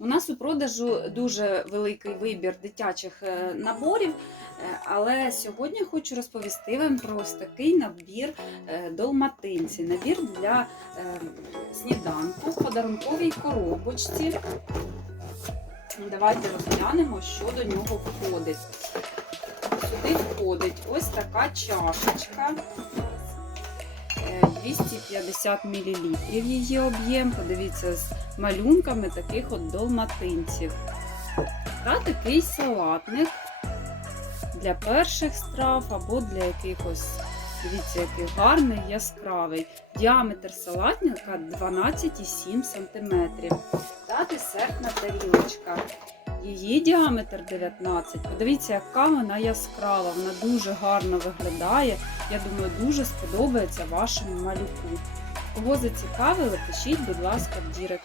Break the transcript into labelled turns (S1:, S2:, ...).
S1: У нас у продажу дуже великий вибір дитячих е, наборів, е, але сьогодні хочу розповісти вам про ось такий набір е, долматинці. Набір для сніданку в подарунковій коробочці. Давайте розглянемо, що до нього входить. Сюди входить ось така чашечка. Е, 250 мл її об'єм. Подивіться, з малюнками таких от долматинців. Та такий салатник для перших страв або для якихось, дивіться, який гарний, яскравий. Діаметр салатника 12,7 см. Та десертна тарілочка. Її діаметр 19. Подивіться, яка вона яскрава, вона дуже гарно виглядає. Я думаю, дуже сподобається вашому малюку. Кого зацікавили, пишіть, будь ласка, в Дірект.